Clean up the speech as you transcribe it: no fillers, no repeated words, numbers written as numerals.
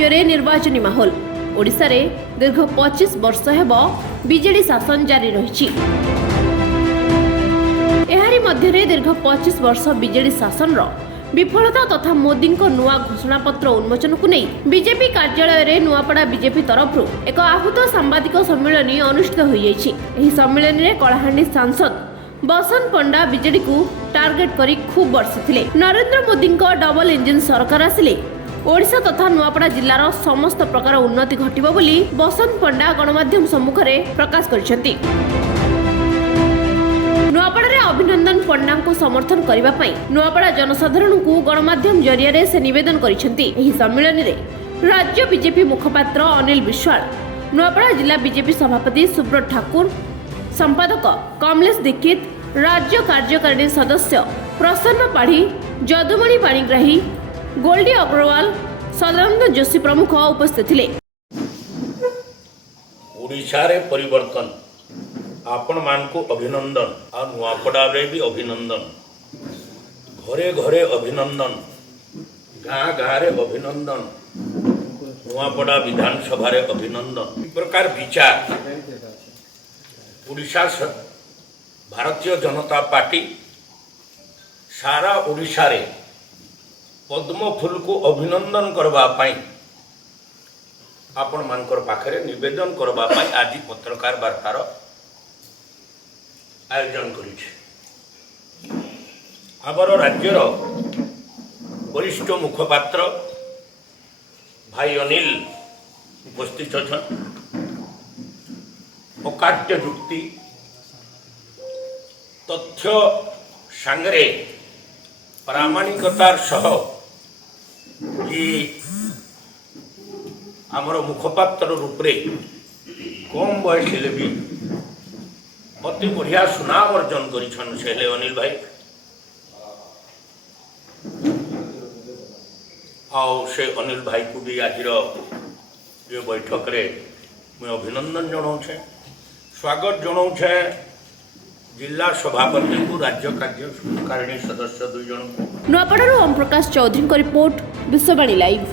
राज्य में निर्वाचनी माहौल ओडिशा रे दीर्घ 25 वर्ष हेब बीजेडी शासन जारी रही। एहारी मध्य दीर्घ 25 वर्ष बीजेडी शासन विफलता तथा मोदी नुआ घोषणा पत्र उन्मोचन को नहीं बीजेपी कार्यालय रे नुआपड़ा बीजेपी तरफ एक आहूत सांबादिक सम्मेलन अनुष्ठित हो सम्मेलन में कलाहांडी सांसद बसंत पंडा बीजेडी को टार्गेट करी खूब बर्षिथिले। नरेंद्र मोदी डबल इंजिन सरकार आसिले ओडिशा तथा नुआपड़ा जिल्लार समस्त प्रकार उन्नति घटिबो बोली बसंत पंडा गणमाध्यम सम्मुख में प्रकाश करिसेंती। नुआपड़ा रे अभिनंदन पंडा को समर्थन करने पाई नुआपड़ा जनसाधारण को गणमाध्यम जरिया से निवेदन करिसेंती। एही सम्मेलन रे राज्य बीजेपी मुखपात्र अनिल विश्वाल, नुआपड़ा जिला बीजेपी सभापति सुब्रत ठाकुर, संपादक कमलेश दीक्षित, राज्य कार्यकारिणी सदस्य प्रसन्न पाढ़ी, जदुमणि पाणिग्राही, गोल्डी अग्रवाल, सदानंद जोशी प्रमुख उपस्थित थे। ओडिशा रे परिवर्तन आपण मान को अभिनंदन आ नुआपड़ा रे भी अभिनंदन, घरे घरे अभिनंदन, गाँ गाँ रे अभिनंदन, नुआपड़ा विधानसभा रे अभिनंदन। इस प्रकार विचार ओडिशा भारतीय जनता पार्टी सारा ओडिशा रे पद्म फूल को अभिनंदन करबा पाई आपण मानकर पाखरे निवेदन करबा पाई आज पत्रकार वार्तार आयोजन करिछे। आबर राज्यर वरिष्ठ मुखपात्र भाई अनिल उपस्थित अछन। अकाट्य जुक्ति तथ्य सांगरे प्रामाणिकतार सह कि आमर मुखपात्र रूपरे कम बयस भी अति बढ़िया सुनाम अर्जन करिछन से अनिल भाई आओ से अनिल भाई को भी आज ये बैठक रे मैं अभिनंदन जनाऊे, स्वागत जनाऊे जिला सभापति को, राज्य कार्यकारिणी सदस्य 2 जन। नुआपड़ा ओम प्रकाश चौधरी को रिपोर्ट विश्ववाणी लाइव।